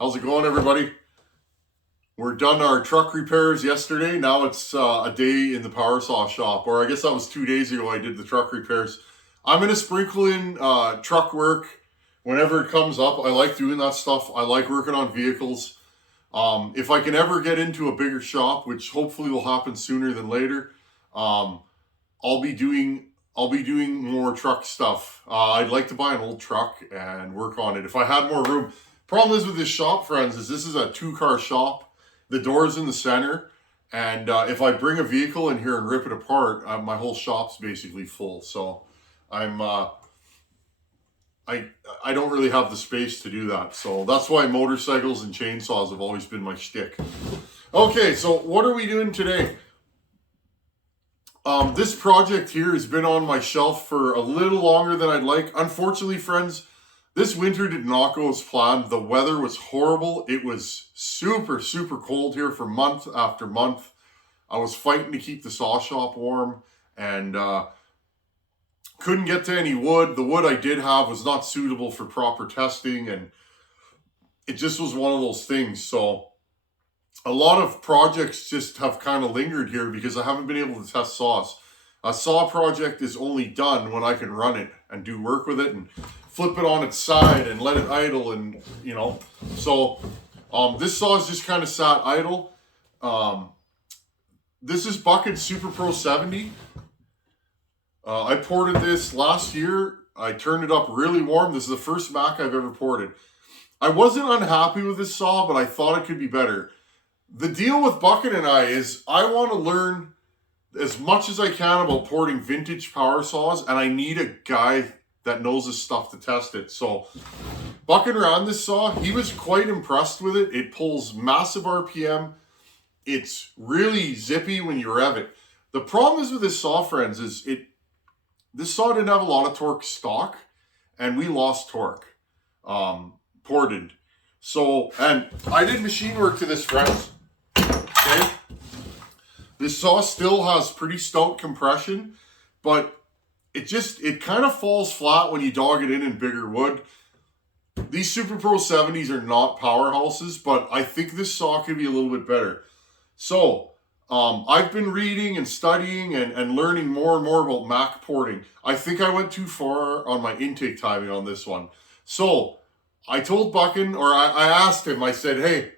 How's it going, everybody? We're done our truck repairs yesterday. Now it's a day in the power saw shop, or I guess that was 2 days ago I did the truck repairs. I'm going to sprinkle in truck work whenever it comes up. I like doing that stuff. I like working on vehicles. If I can ever get into a bigger shop, which hopefully will happen sooner than later, I'll be doing more truck stuff. I'd like to buy an old truck and work on it if I had more room. Problem is with this shop, friends, is this is a 2-car shop. The door's in the center, and if I bring a vehicle in here and rip it apart, my whole shop's basically full. So I don't really have the space to do that. So that's why motorcycles and chainsaws have always been my shtick. Okay, so what are we doing today? This project here has been on my shelf for a little longer than I'd like. Unfortunately, friends, this winter did not go as planned. The weather was horrible. It was super, super cold here for month after month. I was fighting to keep the saw shop warm and couldn't get to any wood. The wood I did have was not suitable for proper testing, and it just was one of those things. So a lot of projects just have kind of lingered here because I haven't been able to test saws. A saw project is only done when I can run it and do work with it and flip it on its side and let it idle, and so this saw is just kind of sat idle. This is Buckin Super Pro 70. I ported this last year. I turned it up really warm. This is the first Mac I've ever ported. I wasn't unhappy with this saw, but I thought it could be better. The deal with Buckin and I is I want to learn as much as I can about porting vintage power saws, and I need a guy that knows his stuff to test it. So Buckin ran this saw. He was quite impressed with it. It pulls massive RPM. It's really zippy when you rev it. The problem is with this saw, friends, is this saw didn't have a lot of torque stock, and we lost torque ported. So, and I did machine work to this, friends. Okay, this saw still has pretty stout compression, but it kind of falls flat when you dog it in bigger wood. These Super Pro 70s are not powerhouses, but I think this saw could be a little bit better. So I've been reading and studying and learning more and more about Mac porting. I think I went too far on my intake timing on this one. So I told Buckin, or I asked him, I said, hey,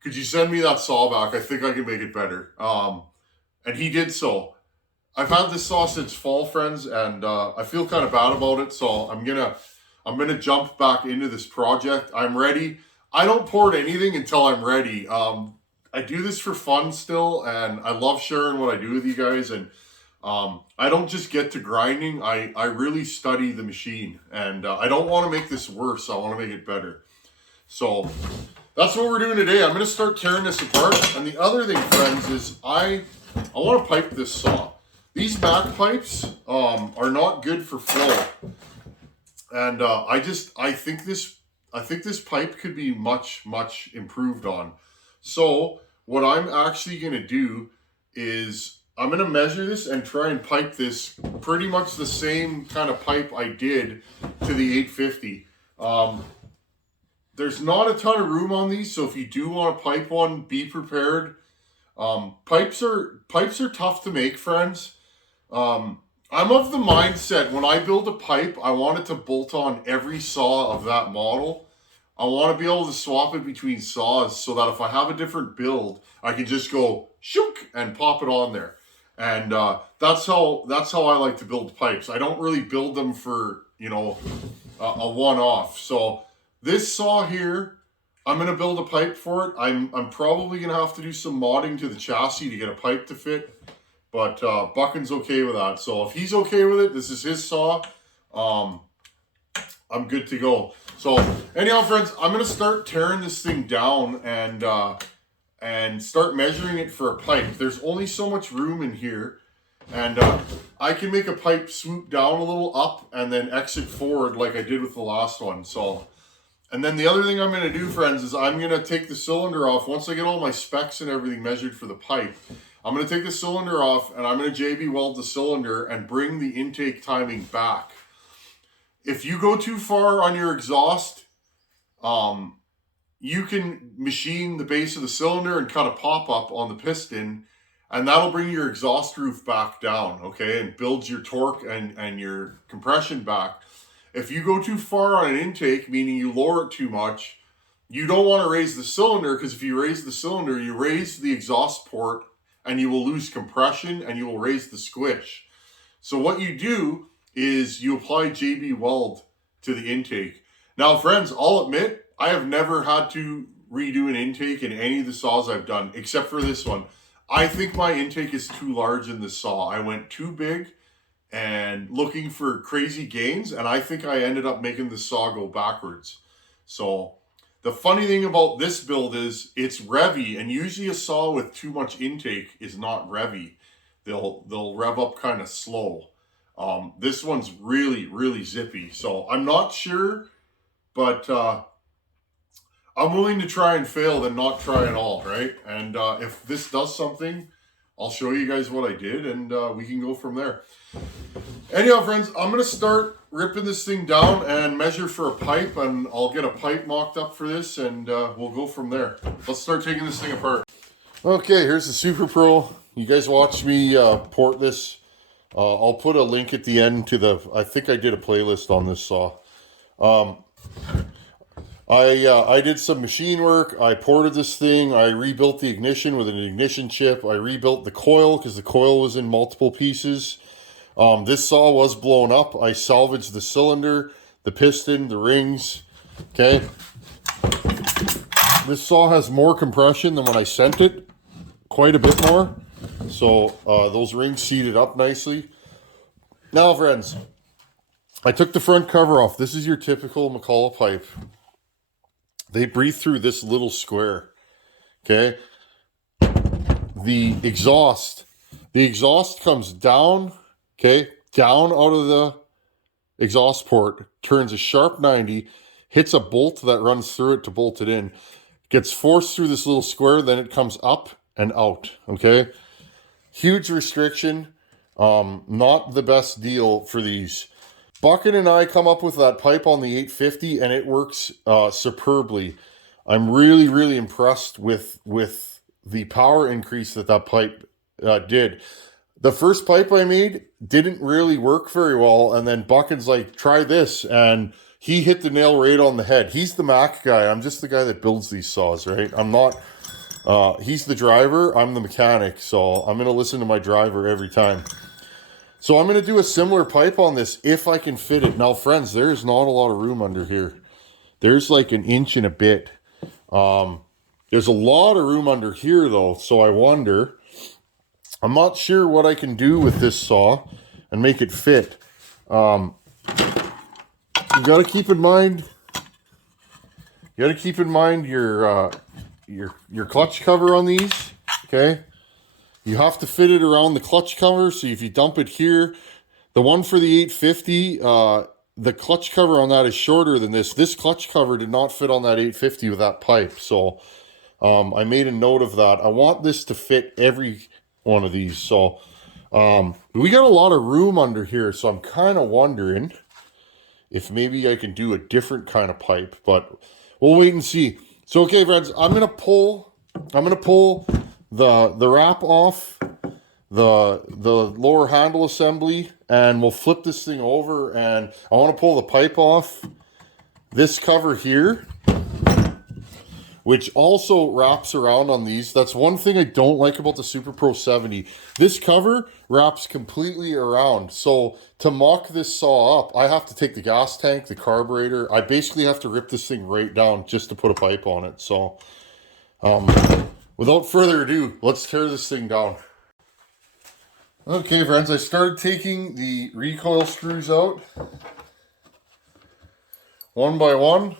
could you send me that saw back? I think I can make it better. And he did so. I've had this saw since fall, friends, and I feel kind of bad about it. So I'm gonna jump back into this project. I'm ready. I don't port anything until I'm ready. I do this for fun still, and I love sharing what I do with you guys. And I don't just get to grinding. I really study the machine, and I don't want to make this worse. I want to make it better. So that's what we're doing today. I'm going to start tearing this apart. And the other thing, friends, is I want to pipe this saw. These Mac pipes are not good for flow, and I think this pipe could be much improved on. So what I'm actually going to do is I'm going to measure this and try and pipe this pretty much the same kind of pipe I did to the 850. There's not a ton of room on these, so if you do want to pipe one, be prepared. Pipes are tough to make, friends. I'm of the mindset when I build a pipe, I want it to bolt on every saw of that model. I want to be able to swap it between saws so that if I have a different build, I can just go shook and pop it on there. And that's how I like to build pipes. I don't really build them for, a one-off. So this saw here, I'm going to build a pipe for it. I'm probably going to have to do some modding to the chassis to get a pipe to fit. But Buckin's okay with that. So if he's okay with it, this is his saw. I'm good to go. So anyhow, friends, I'm going to start tearing this thing down and start measuring it for a pipe. There's only so much room in here. And I can make a pipe swoop down a little up and then exit forward like I did with the last one. So, and then the other thing I'm going to do, friends, is I'm going to take the cylinder off. Once I get all my specs and everything measured for the pipe, I'm going to take the cylinder off and I'm going to JB weld the cylinder and bring the intake timing back. If you go too far on your exhaust, you can machine the base of the cylinder and cut a pop-up on the piston, and that'll bring your exhaust roof back down, okay, and builds your torque and your compression back. If you go too far on an intake, meaning you lower it too much, you don't want to raise the cylinder, because if you raise the cylinder, you raise the exhaust port and you will lose compression and you will raise the squish. So what you do is you apply JB Weld to the intake. Now, friends, I'll admit, I have never had to redo an intake in any of the saws I've done, except for this one. I think my intake is too large in this saw. I went too big and looking for crazy gains, and I think I ended up making the saw go backwards. So the funny thing about this build is it's revvy, and usually a saw with too much intake is not revvy. They'll rev up kind of slow. This one's really, really zippy. So I'm not sure, but I'm willing to try and fail than not try at all, right? And if this does something, I'll show you guys what I did, and we can go from there. Anyhow, friends, I'm going to start ripping this thing down and measure for a pipe, and I'll get a pipe mocked up for this, and we'll go from there. Let's start taking this thing apart. Okay, here's the Super Pro. You guys watched me port this. I'll put a link at the end to the, I think I did a playlist on this saw. I did some machine work. I ported this thing. I rebuilt the ignition with an ignition chip. I rebuilt the coil because the coil was in multiple pieces. This saw was blown up. I salvaged the cylinder, the piston, the rings. Okay. This saw has more compression than when I sent it. Quite a bit more. So those rings seated up nicely. Now, friends, I took the front cover off. This is your typical McCulloch pipe. They breathe through this little square, okay? The exhaust comes down, okay? Down out of the exhaust port, turns a sharp 90, hits a bolt that runs through it to bolt it in, gets forced through this little square, then it comes up and out, okay? Huge restriction, not the best deal for these. Buckin and I come up with that pipe on the 850, and it works superbly. I'm really, really impressed with the power increase that pipe did. The first pipe I made didn't really work very well, and then Buckin's like, try this, and he hit the nail right on the head. He's the Mac guy. I'm just the guy that builds these saws, right? I'm not, he's the driver, I'm the mechanic, so I'm going to listen to my driver every time. So I'm going to do a similar pipe on this if I can fit it. Now, friends, there's not a lot of room under here. There's like an inch and a bit. There's a lot of room under here, though, so I wonder. I'm not sure what I can do with this saw and make it fit. You got to keep in mind. You got to keep in mind your clutch cover on these. Okay. You have to fit it around the clutch cover, so if you dump it here, the one for the 850, the clutch cover on that is shorter than this. This clutch cover did not fit on that 850 with that pipe, so I made a note of that. I want this to fit every one of these, so we got a lot of room under here, so I'm kind of wondering if maybe I can do a different kind of pipe, but we'll wait and see. So, okay, friends, I'm gonna pull the wrap off the lower handle assembly, and we'll flip this thing over, and I want to pull the pipe off this cover here, which also wraps around on these. That's one thing I don't like about the Super Pro 70. This cover wraps completely around. So to mock this saw up, I have to take the gas tank, the carburetor. I basically have to rip this thing right down just to put a pipe on it. So without further ado, let's tear this thing down. Okay, friends, I started taking the recoil screws out one by one.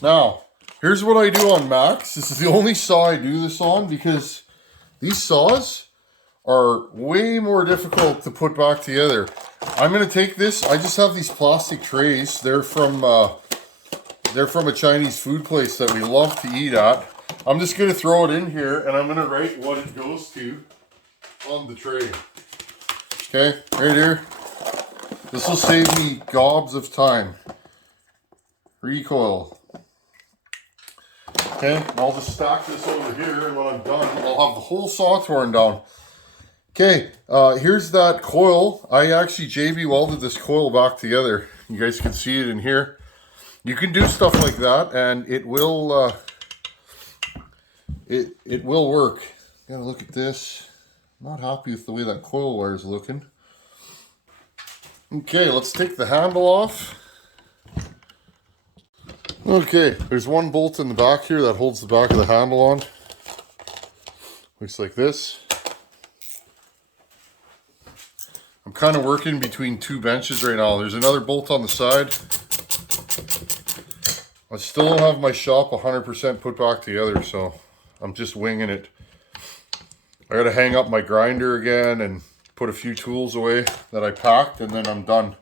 Now, here's what I do on Max. This is the only saw I do this on because these saws are way more difficult to put back together. I'm going to take this. I just have these plastic trays. They're from a Chinese food place that we love to eat at. I'm just going to throw it in here, and I'm going to write what it goes to on the tray. Okay, right here. This will save me gobs of time. Recoil. Okay, and I'll just stack this over here, and when I'm done, I'll have the whole saw torn down. Okay, here's that coil. I actually JB welded this coil back together. You guys can see it in here. You can do stuff like that, and it will it will work. Gotta look at this. I'm not happy with the way that coil wire is looking. Okay, let's take the handle off. Okay, there's one bolt in the back here that holds the back of the handle on. Looks like this. I'm kind of working between two benches right now. There's another bolt on the side. I still don't have my shop 100% put back together, so I'm just winging it. I gotta hang up my grinder again and put a few tools away that I packed, and then I'm done.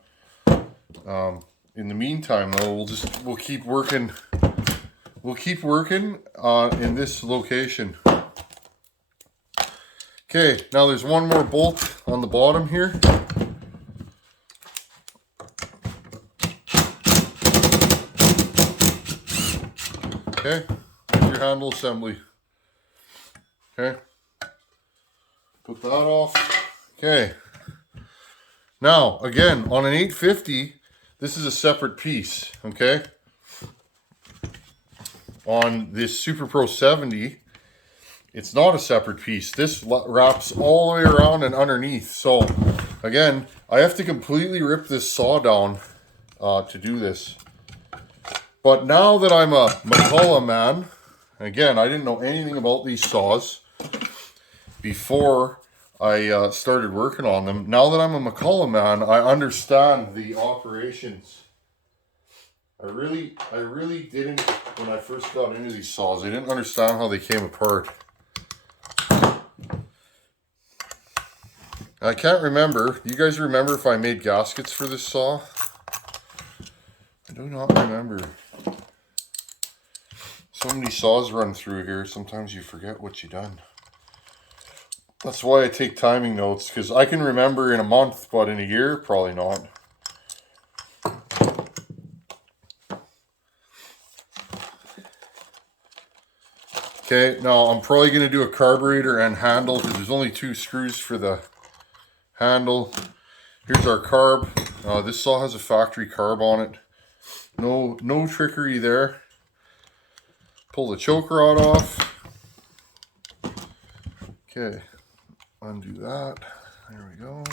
In the meantime, though, we'll keep working. We'll keep working in this location. Okay, now there's one more bolt on the bottom here. Okay, there's your handle assembly. Okay, put that off. Okay, now again on an 850, this is a separate piece. Okay, on this Super Pro 70, it's not a separate piece. This wraps all the way around and underneath. So again, I have to completely rip this saw down to do this. But now that I'm a McCulloch man, again, I didn't know anything about these saws before I started working on them. Now that I'm a McCulloch man, I understand the operations. I really didn't when I first got into these saws. I didn't understand how they came apart. I can't remember. You guys remember if I made gaskets for this saw? I do not remember. So many saws run through here, sometimes you forget what you done. That's why I take timing notes, because I can remember in a month, but in a year, probably not. Okay, now I'm probably going to do a carburetor and handle, because there's only 2 screws for the handle. Here's our carb. This saw has a factory carb on it. No trickery there. Pull the choke rod off. Okay, undo that. There we go.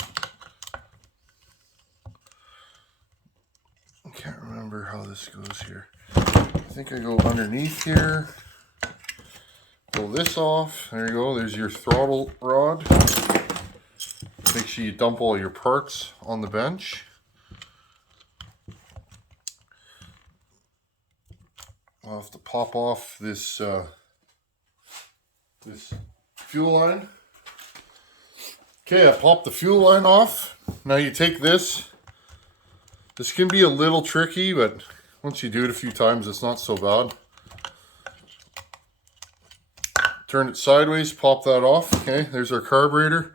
I can't remember how this goes here. I think I go underneath here. Pull this off. There you go. There's your throttle rod. Make sure you dump all your parts on the bench. I'll have to pop off this this fuel line. Okay, I popped the fuel line off. Now you take this. This can be a little tricky, but once you do it a few times, it's not so bad. Turn it sideways, pop that off. Okay, there's our carburetor.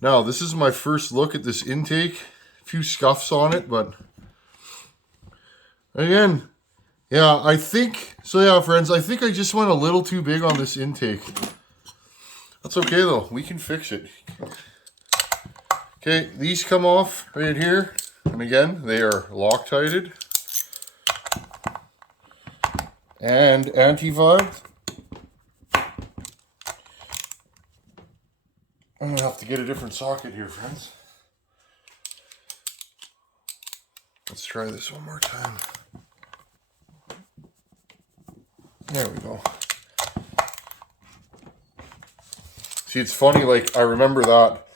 Now, this is my first look at this intake. A few scuffs on it, but again, yeah, I think, so yeah, friends, I think I just went a little too big on this intake. That's okay, though. We can fix it. Okay, these come off right here. And again, they are Loctited. And anti-vibe. I'm going to have to get a different socket here, friends. Let's try this one more time. There we go. See, it's funny, like, I remember that.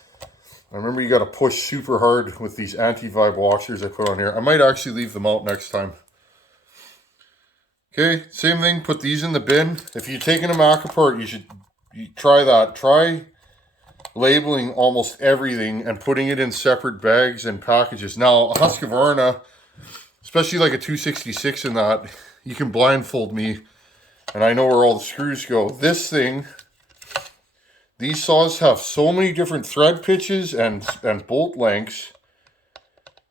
I remember you got to push super hard with these anti-vibe washers I put on here. I might actually leave them out next time. Okay, same thing, put these in the bin. If you're taking a Mac apart, you try that. Try labeling almost everything and putting it in separate bags and packages. Now, a Husqvarna, especially like a 266 in that, you can blindfold me and I know where all the screws go. This thing, these saws have so many different thread pitches and bolt lengths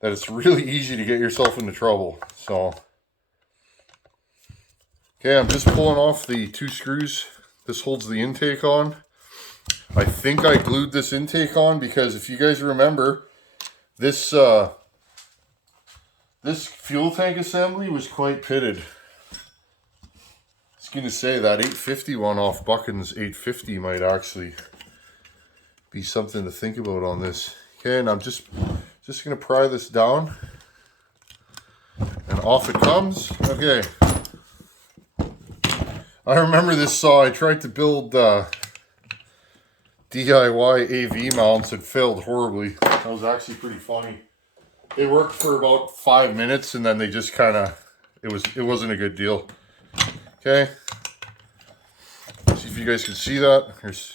that it's really easy to get yourself into trouble. So, Okay, I'm just pulling off the 2 screws. This holds the intake on. I think I glued this intake on because if you guys remember, this this fuel tank assembly was quite pitted. I was going to say that 850 one off Buckin's 850 might actually be something to think about on this. Okay, and I'm just going to pry this down. And off it comes. Okay. I remember this saw. I tried to build DIY AV mounts and failed horribly. That was actually pretty funny. It worked for about 5 minutes and then they just kind of, it wasn't a good deal. Okay. See if you guys can see that. Here's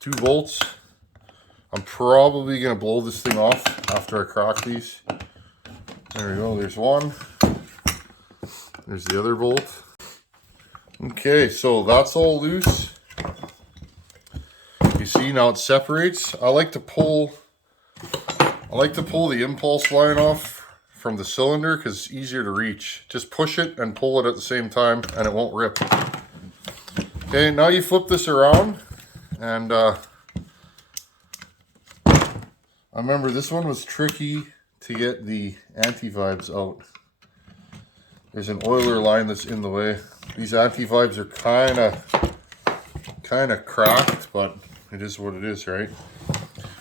2 bolts. I'm probably going to blow this thing off after I crack these. There we go. There's one. There's the other bolt. Okay, so that's all loose. You see now it separates. I like to pull the impulse line off from the cylinder because it's easier to reach. Just push it and pull it at the same time and it won't rip. Okay, now you flip this around and I remember this one was tricky to get the anti-vibes out. There's an oiler line that's in the way. These anti-vibes are kind of cracked, but it is what it is, right?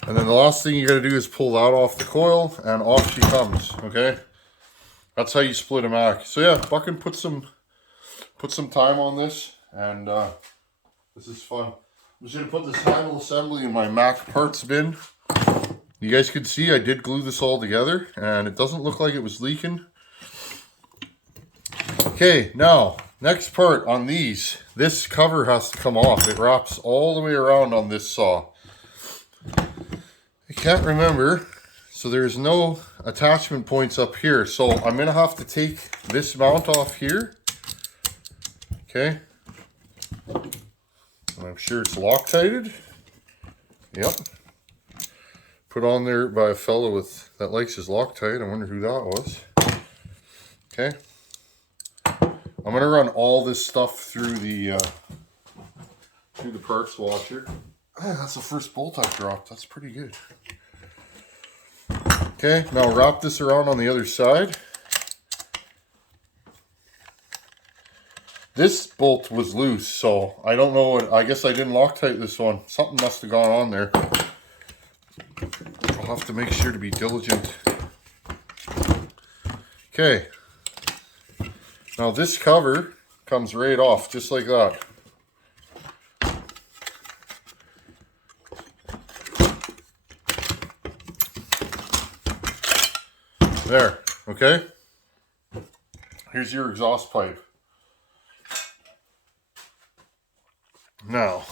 And then the last thing you got to do is pull that off the coil, and off she comes. Okay, that's how you split a Mac. So yeah, Buckin put some time on this, and this is fun. I'm just gonna put this handle assembly in my Mac parts bin. You guys can see I did glue this all together, and it doesn't look like it was leaking. Okay, now, next part on these. This cover has to come off. It wraps all the way around on this saw. I can't remember, so there's no attachment points up here. So I'm going to have to take this mount off here. Okay. And I'm sure it's Loctited. Yep. Put on there by a fellow that likes his Loctite. I wonder who that was. Okay. I'm going to run all this stuff through the parts washer. Ah, that's the first bolt I've dropped. That's pretty good. Okay, now wrap this around on the other side. This bolt was loose, so I don't know. I guess I didn't Loctite this one. Something must have gone on there. I'll have to make sure to be diligent. Okay. Now this cover comes right off, just like that. There, okay? Here's your exhaust pipe. Now,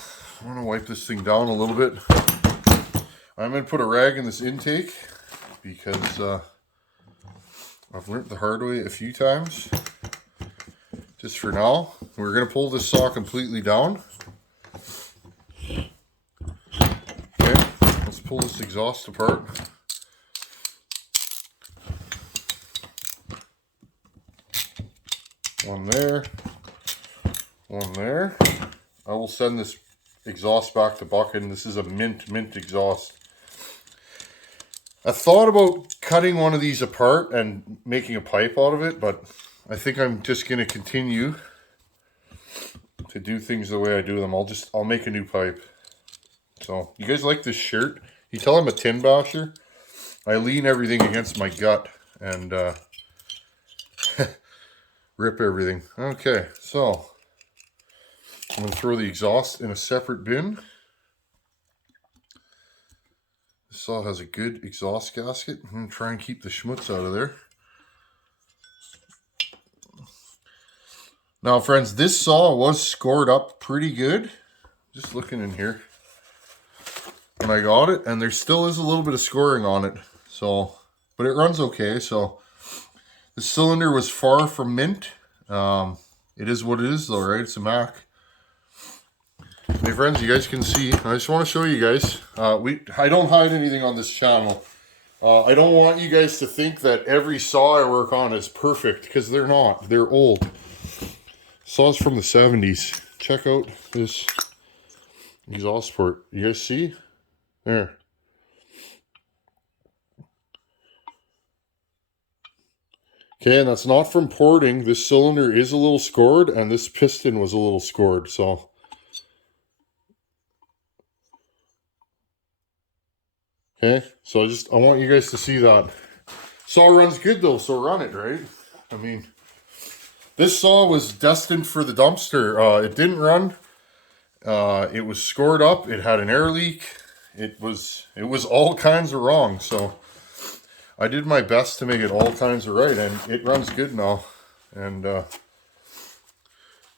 I want to wipe this thing down a little bit. I'm going to put a rag in this intake because I've learned the hard way a few times. Just for now, we're going to pull this saw completely down. Okay, let's pull this exhaust apart. One there, one there. I will send this exhaust back to Buckin. This is a mint exhaust. I thought about cutting one of these apart and making a pipe out of it, but I think I'm just going to continue to do things the way I do them. I'll make a new pipe. So, you guys like this shirt? You tell I'm a tin basher. I lean everything against my gut and rip everything. Okay, so I'm going to throw the exhaust in a separate bin. This saw has a good exhaust gasket. I'm going to try and keep the schmutz out of there. Now, friends, this saw was scored up pretty good. Just looking in here when I got it, and there still is a little bit of scoring on it. So, but it runs okay. So, the cylinder was far from mint. It is what it is, though, right? It's a Mac. Hey, friends, you guys can see. I just want to show you guys. I don't hide anything on this channel. I don't want you guys to think that every saw I work on is perfect, because they're not. They're old. Saws from the 70s. Check out this exhaust port. You guys see? There. Okay, and that's not from porting. This cylinder is a little scored, and this piston was a little scored, so. Okay, so I want you guys to see that. Saw runs good though, so run it, right? I mean, this saw was destined for the dumpster. It didn't run. It was scored up. It had an air leak. It was all kinds of wrong. So I did my best to make it all kinds of right, and it runs good now. And I'm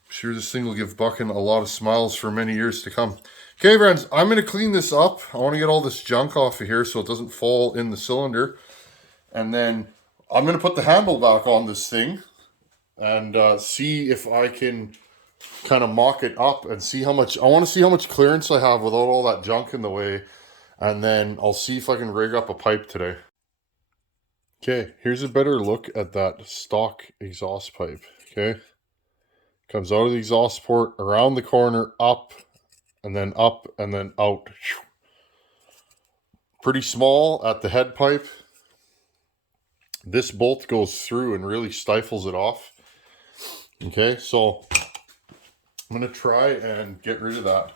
sure this thing will give Buckin a lot of smiles for many years to come. Okay, friends, I'm going to clean this up. I want to get all this junk off of here so it doesn't fall in the cylinder. And then I'm going to put the handle back on this thing and see if I can kind of mock it up and see how much, I want to see how much clearance I have without all that junk in the way. And then I'll see if I can rig up a pipe today. Okay, here's a better look at that stock exhaust pipe, okay? Comes out of the exhaust port, around the corner, up and then out. Pretty small at the head pipe. This bolt goes through and really stifles it off. Okay, so I'm going to try and get rid of that.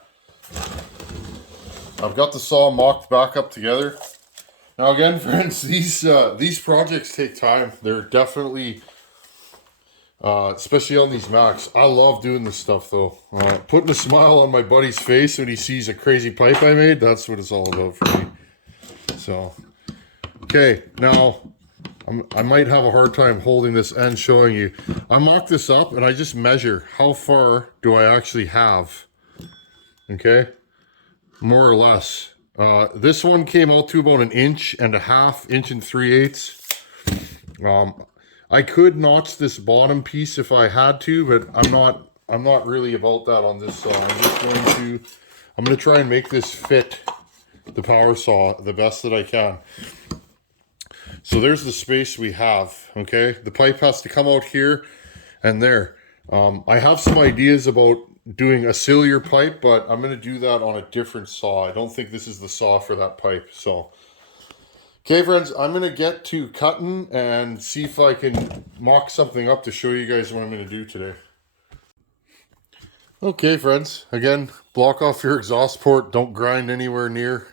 I've got the saw mocked back up together. Now again, friends, these projects take time. They're definitely, especially on these Macs. I love doing this stuff though. Putting a smile on my buddy's face when he sees a crazy pipe I made, that's what it's all about for me. So, okay, now I might have a hard time holding this and showing you. I mock this up and I just measure how far do I actually have. Okay, more or less. This one came out to about 1.5 inches, 1.375 inches. I could notch this bottom piece if I had to, but I'm not really about that on this saw. I'm going to try and make this fit the power saw the best that I can. So there's the space we have, okay? The pipe has to come out here and there. I have some ideas about doing a ciliar pipe, but I'm going to do that on a different saw. I don't think this is the saw for that pipe, so. Okay, friends, I'm going to get to cutting and see if I can mock something up to show you guys what I'm going to do today. Okay, friends, again, block off your exhaust port. Don't grind anywhere near.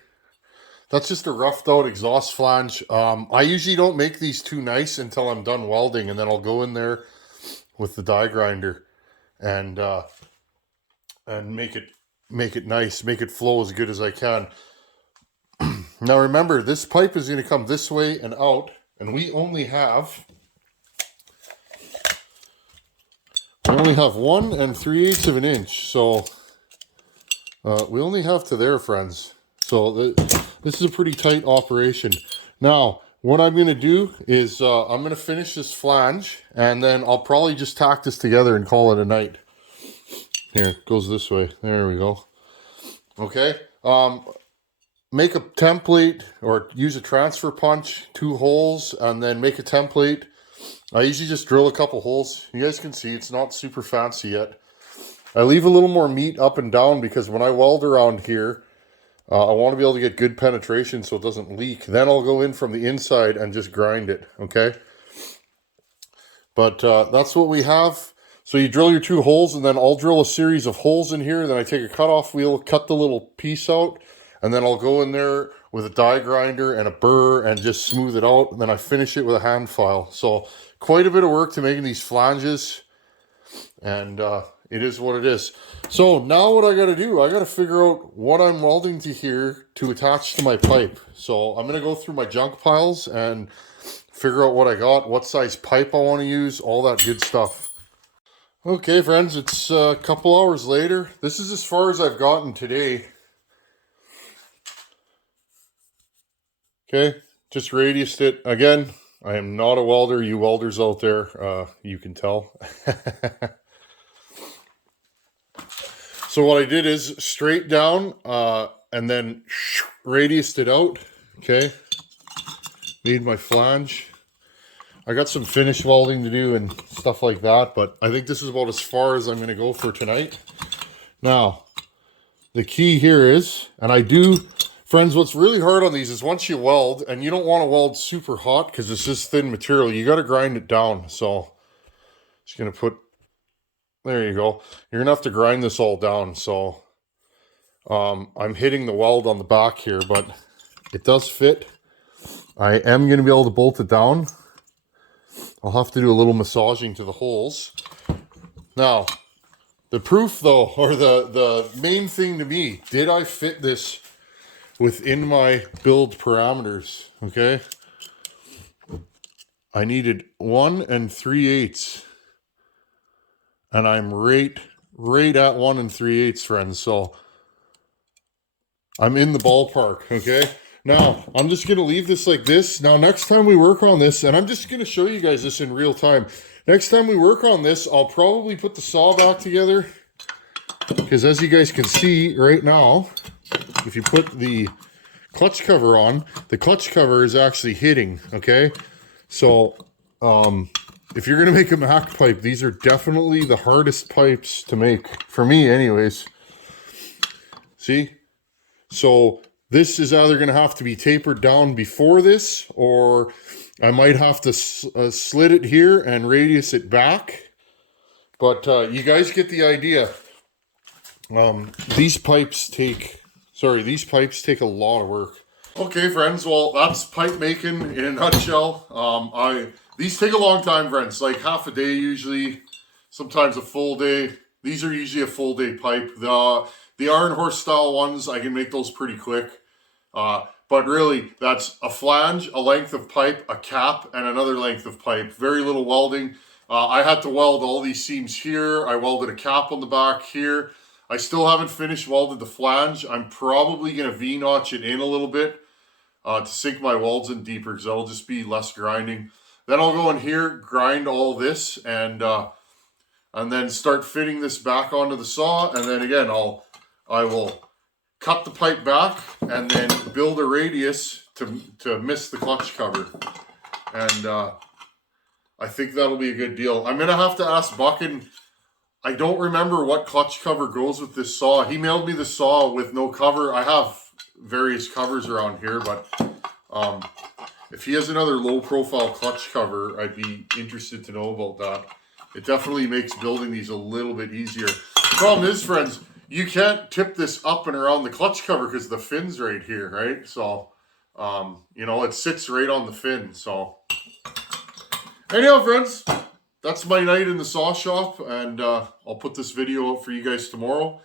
That's just a roughed out exhaust flange. I usually don't make these too nice until I'm done welding, and then I'll go in there with the die grinder and make it nice, make it flow as good as I can. Now remember, this pipe is going to come this way and out, and we only have 1 3/8 of an inch, so we only have to there, friends. So this is a pretty tight operation. Now, what I'm going to do is I'm going to finish this flange, and then I'll probably just tack this together and call it a night. Here, it goes this way. There we go. Okay. Make a template or use a transfer punch, 2 holes, and then make a template. I usually just drill a couple holes. You guys can see it's not super fancy yet. I leave a little more meat up and down because when I weld around here, I want to be able to get good penetration so it doesn't leak. Then I'll go in from the inside and just grind it, okay? But that's what we have. So you drill your 2 holes, and then I'll drill a series of holes in here. Then I take a cutoff wheel, cut the little piece out, and then I'll go in there with a die grinder and a burr and just smooth it out. And then I finish it with a hand file. So quite a bit of work to making these flanges. And it is what it is. So now what I got to do, I got to figure out what I'm welding to here to attach to my pipe. So I'm going to go through my junk piles and figure out what I got, what size pipe I want to use, all that good stuff. Okay, friends, it's a couple hours later. This is as far as I've gotten today. Okay, just radiused it. Again, I am not a welder. You welders out there, you can tell. So what I did is straight down and then radiused it out. Okay. made my flange. I got some finish welding to do and stuff like that, but I think this is about as far as I'm going to go for tonight. Now, the key here is, and I do, friends, what's really hard on these is once you weld, and you don't want to weld super hot because it's just thin material, you got to grind it down. So, just going to put, there you go. You're going to have to grind this all down. So, I'm hitting the weld on the back here, but it does fit. I am going to be able to bolt it down. I'll have to do a little massaging to the holes. Now, the proof though, or the main thing to me, did I fit this within my build parameters? Okay. I needed 1 3/8. And I'm right at 1 3/8, friends. So I'm in the ballpark, okay? Now, I'm just going to leave this like this. Now, next time we work on this, and I'm just going to show you guys this in real time. Next time we work on this, I'll probably put the saw back together. Because as you guys can see right now, if you put the clutch cover on, the clutch cover is actually hitting, okay? So, if you're going to make a Mac pipe, these are definitely the hardest pipes to make. For me, anyways. See? So this is either going to have to be tapered down before this, or I might have to slit it here and radius it back. But you guys get the idea. These pipes take a lot of work. Okay, friends. Well, that's pipe making in a nutshell. These take a long time, friends. Like half a day usually, sometimes a full day. These are usually a full day pipe. The Iron Horse style ones, I can make those pretty quick. But really, that's a flange, a length of pipe, a cap, and another length of pipe. Very little welding. I had to weld all these seams here. I welded a cap on the back here. I still haven't finished welded the flange. I'm probably going to V-notch it in a little bit to sink my welds in deeper because that'll just be less grinding. Then I'll go in here, grind all this, and then start fitting this back onto the saw. And then again, I will cut the pipe back and then build a radius to miss the clutch cover. And I think that'll be a good deal. I'm going to have to ask Buckin. I don't remember what clutch cover goes with this saw. He mailed me the saw with no cover. I have various covers around here, but if he has another low profile clutch cover, I'd be interested to know about that. It definitely makes building these a little bit easier. Problem is, friends, you can't tip this up and around the clutch cover because the fin's right here, right? So, you know, it sits right on the fin. So, anyhow, friends, that's my night in the saw shop, and I'll put this video out for you guys tomorrow.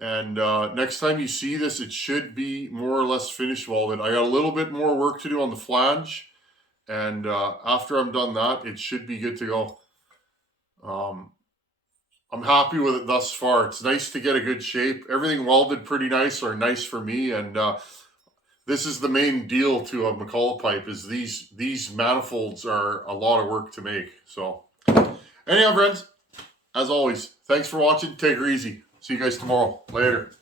And next time you see this, it should be more or less finished welded. I got a little bit more work to do on the flange, and after I'm done that, it should be good to go. I'm happy with it thus far. It's nice to get a good shape. Everything welded pretty nice, or nice for me, and this is the main deal to a McCulloch pipe, is these manifolds are a lot of work to make. So, anyhow, friends, as always, thanks for watching. Take her easy. See you guys tomorrow. Later.